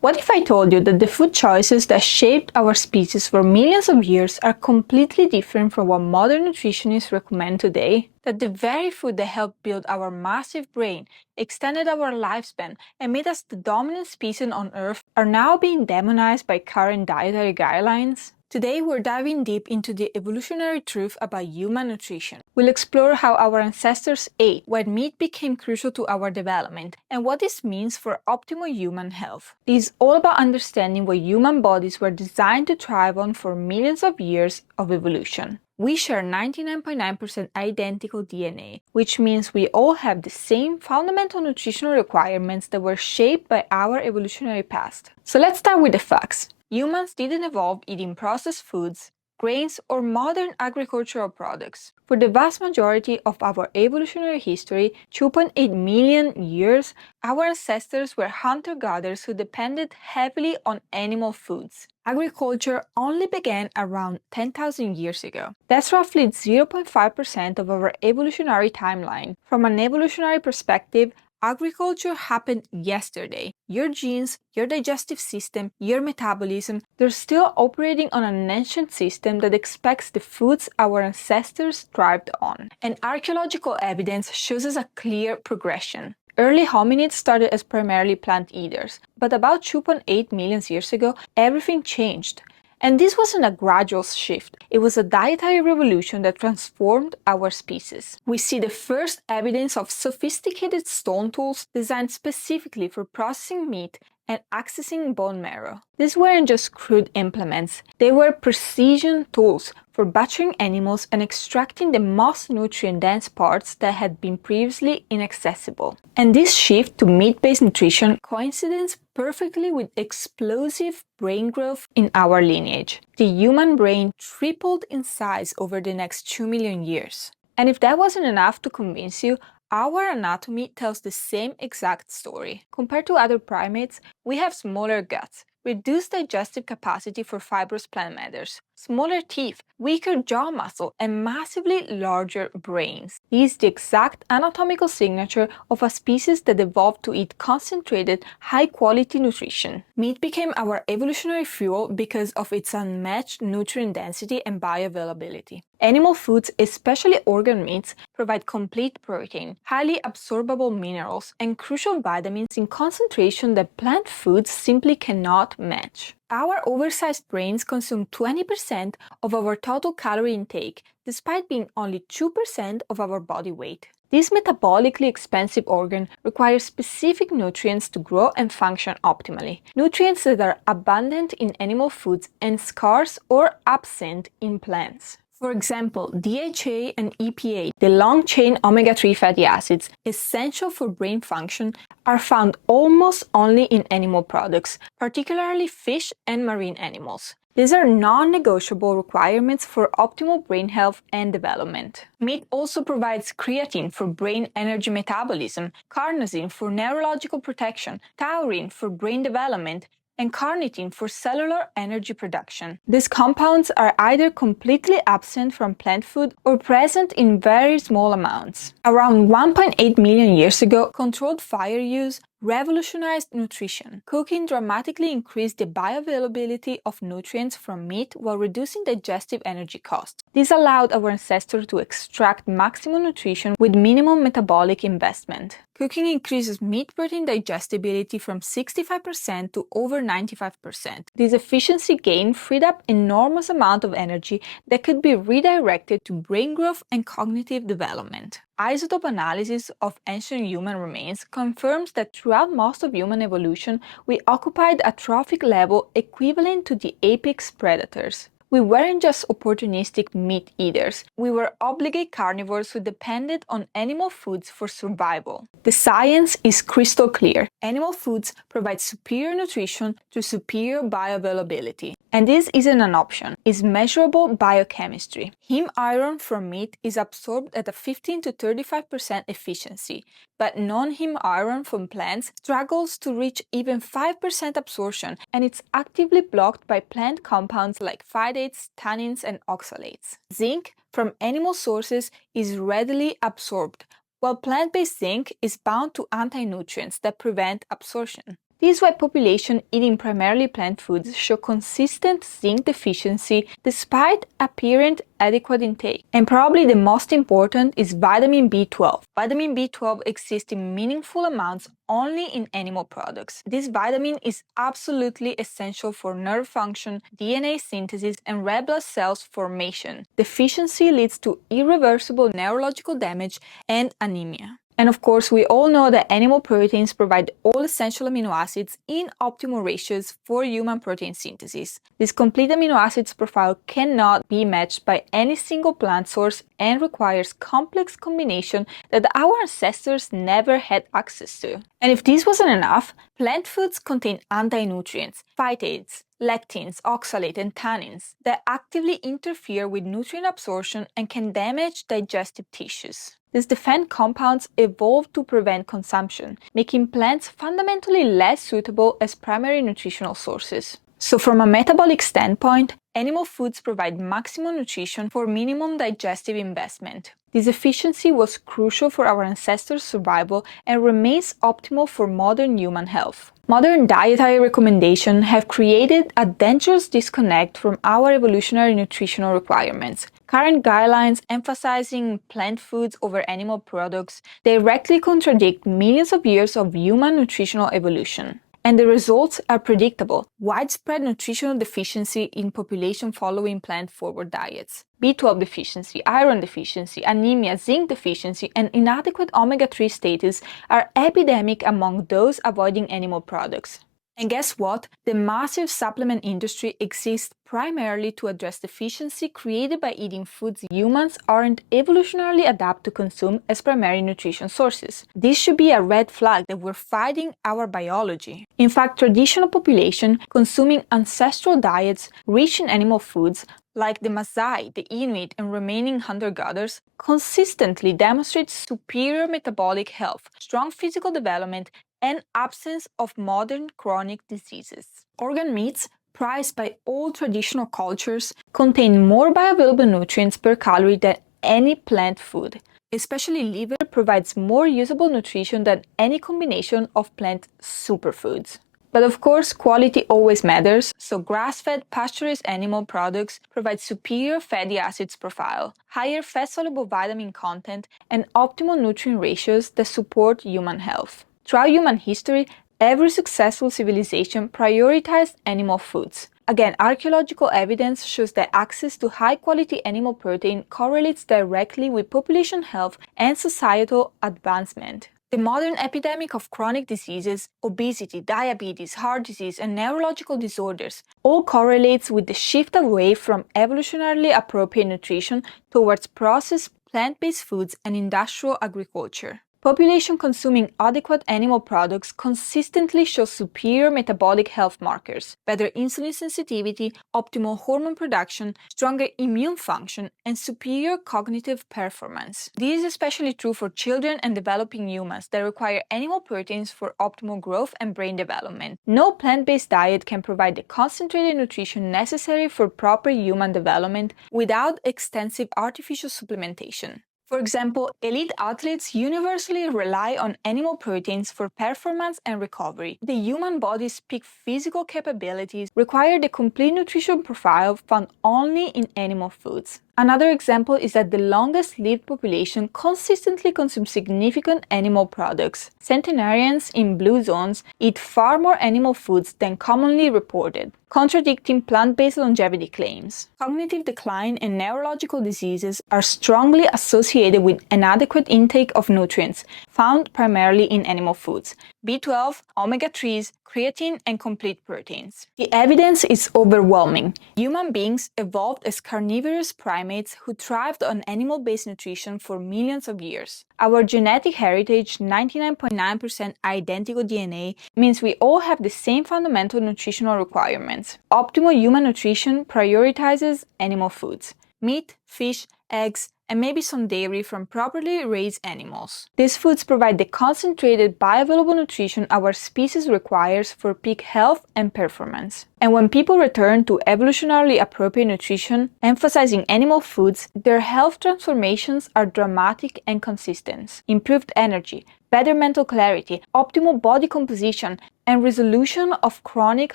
What if I told you that the food choices that shaped our species for millions of years are completely different from what modern nutritionists recommend today? That the very food that helped build our massive brain, extended our lifespan, and made us the dominant species on Earth are now being demonized by current dietary guidelines? Today, we're diving deep into the evolutionary truth about human nutrition. We'll explore how our ancestors ate, when meat became crucial to our development, and what this means for optimal human health. It is all about understanding what human bodies were designed to thrive on for millions of years of evolution. We share 99.9% identical DNA, which means we all have the same fundamental nutritional requirements that were shaped by our evolutionary past. So let's start with the facts. Humans didn't evolve eating processed foods, grains, or modern agricultural products. For the vast majority of our evolutionary history, 2.8 million years, our ancestors were hunter-gatherers who depended heavily on animal foods. Agriculture only began around 10,000 years ago. That's roughly 0.5% of our evolutionary timeline. From an evolutionary perspective, agriculture happened yesterday. Your genes, your digestive system, your metabolism, they're still operating on an ancient system that expects the foods our ancestors thrived on. And archaeological evidence shows us a clear progression. Early hominids started as primarily plant eaters, but about 2.8 million years ago, everything changed. And this wasn't a gradual shift, it was a dietary revolution that transformed our species. We see the first evidence of sophisticated stone tools designed specifically for processing meat and accessing bone marrow. These weren't just crude implements, they were precision tools for butchering animals and extracting the most nutrient-dense parts that had been previously inaccessible. And this shift to meat-based nutrition coincides perfectly with explosive brain growth in our lineage. The human brain tripled in size over the next 2 million years. And if that wasn't enough to convince you, our anatomy tells the same exact story. Compared to other primates, we have smaller guts, reduced digestive capacity for fibrous plant matters, smaller teeth, weaker jaw muscle, and massively larger brains. This is the exact anatomical signature of a species that evolved to eat concentrated, high-quality nutrition. Meat became our evolutionary fuel because of its unmatched nutrient density and bioavailability. Animal foods, especially organ meats, provide complete protein, highly absorbable minerals, and crucial vitamins in concentration that plant foods simply cannot match. Our oversized brains consume 20% of our total calorie intake, despite being only 2% of our body weight. This metabolically expensive organ requires specific nutrients to grow and function optimally, nutrients that are abundant in animal foods and scarce or absent in plants. For example, DHA and EPA, the long-chain omega-3 fatty acids essential for brain function, are found almost only in animal products, particularly fish and marine animals. These are non-negotiable requirements for optimal brain health and development. Meat also provides creatine for brain energy metabolism, carnosine for neurological protection, taurine for brain development, and carnitine for cellular energy production. These compounds are either completely absent from plant food or present in very small amounts. Around 1.8 million years ago, controlled fire use revolutionized nutrition. Cooking dramatically increased the bioavailability of nutrients from meat while reducing digestive energy costs. This allowed our ancestors to extract maximum nutrition with minimum metabolic investment. Cooking increases meat protein digestibility from 65% to over 95%. This efficiency gain freed up enormous amount of energy that could be redirected to brain growth and cognitive development. Isotope analysis of ancient human remains confirms that throughout most of human evolution, we occupied a trophic level equivalent to the apex predators. We weren't just opportunistic meat eaters, we were obligate carnivores who depended on animal foods for survival. The science is crystal clear. Animal foods provide superior nutrition through superior bioavailability. And this isn't an option, it's measurable biochemistry. Heme iron from meat is absorbed at a 15 to 35% efficiency, but non-heme iron from plants struggles to reach even 5% absorption, and it's actively blocked by plant compounds like phytates, tannins, and oxalates. Zinc from animal sources is readily absorbed, while plant-based zinc is bound to anti-nutrients that prevent absorption. This is why populations eating primarily plant foods show consistent zinc deficiency despite apparent adequate intake. And probably the most important is vitamin B12. Vitamin B12 exists in meaningful amounts only in animal products. This vitamin is absolutely essential for nerve function, DNA synthesis, and red blood cells formation. Deficiency leads to irreversible neurological damage and anemia. And of course, we all know that animal proteins provide all essential amino acids in optimal ratios for human protein synthesis. This complete amino acids profile cannot be matched by any single plant source and requires complex combination that our ancestors never had access to. And if this wasn't enough, plant foods contain anti-nutrients, phytates, lectins, oxalate, and tannins that actively interfere with nutrient absorption and can damage digestive tissues. These defense compounds evolved to prevent consumption, making plants fundamentally less suitable as primary nutritional sources. So from a metabolic standpoint, animal foods provide maximum nutrition for minimum digestive investment. This efficiency was crucial for our ancestors' survival and remains optimal for modern human health. Modern dietary recommendations have created a dangerous disconnect from our evolutionary nutritional requirements. Current guidelines emphasizing plant foods over animal products directly contradict millions of years of human nutritional evolution. And the results are predictable. Widespread nutritional deficiency in population following plant-forward diets. B12 deficiency, iron deficiency, anemia, zinc deficiency, and inadequate omega-3 status are epidemic among those avoiding animal products. And guess what? The massive supplement industry exists primarily to address deficiency created by eating foods humans aren't evolutionarily adapted to consume as primary nutrition sources. This should be a red flag that we're fighting our biology. In fact, traditional population consuming ancestral diets rich in animal foods like the Maasai, the Inuit, and remaining hunter-gatherers, consistently demonstrate superior metabolic health, strong physical development, and absence of modern chronic diseases. Organ meats, prized by all traditional cultures, contain more bioavailable nutrients per calorie than any plant food. Especially liver provides more usable nutrition than any combination of plant superfoods. But of course, quality always matters, so grass-fed, pasture-raised animal products provide superior fatty acids profile, higher fat-soluble vitamin content, and optimal nutrient ratios that support human health. Throughout human history, every successful civilization prioritized animal foods. Again, archaeological evidence shows that access to high-quality animal protein correlates directly with population health and societal advancement. The modern epidemic of chronic diseases, obesity, diabetes, heart disease, and neurological disorders all correlates with the shift away from evolutionarily appropriate nutrition towards processed plant-based foods and industrial agriculture. Population consuming adequate animal products consistently show superior metabolic health markers, better insulin sensitivity, optimal hormone production, stronger immune function, and superior cognitive performance. This is especially true for children and developing humans that require animal proteins for optimal growth and brain development. No plant-based diet can provide the concentrated nutrition necessary for proper human development without extensive artificial supplementation. For example, elite athletes universally rely on animal proteins for performance and recovery. The human body's peak physical capabilities require the complete nutrition profile found only in animal foods. Another example is that the longest-lived population consistently consumes significant animal products. Centenarians in blue zones eat far more animal foods than commonly reported, contradicting plant-based longevity claims. Cognitive decline and neurological diseases are strongly associated with inadequate intake of nutrients, found primarily in animal foods. B12, omega-3s, creatine, and complete proteins. The evidence is overwhelming. Human beings evolved as carnivorous primates who thrived on animal-based nutrition for millions of years. Our genetic heritage, 99.9% identical DNA, means we all have the same fundamental nutritional requirements. Optimal human nutrition prioritizes animal foods: meat, fish, eggs, and maybe some dairy from properly raised animals. These foods provide the concentrated bioavailable nutrition our species requires for peak health and performance. And when people return to evolutionarily appropriate nutrition, emphasizing animal foods, their health transformations are dramatic and consistent. Improved energy, better mental clarity, optimal body composition, and resolution of chronic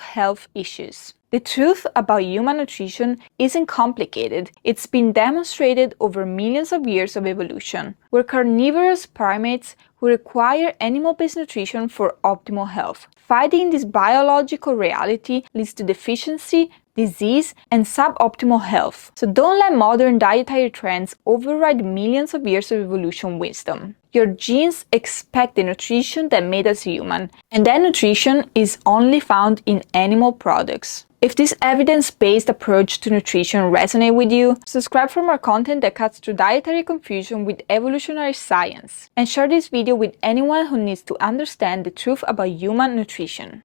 health issues. The truth about human nutrition isn't complicated. It's been demonstrated over millions of years of evolution. We're carnivorous primates who require animal-based nutrition for optimal health. Fighting this biological reality leads to deficiency, disease, and suboptimal health. So don't let modern dietary trends override millions of years of evolution wisdom. Your genes expect the nutrition that made us human, and that nutrition is only found in animal products. If this evidence-based approach to nutrition resonates with you, subscribe for more content that cuts through dietary confusion with evolutionary science, and share this video with anyone who needs to understand the truth about human nutrition.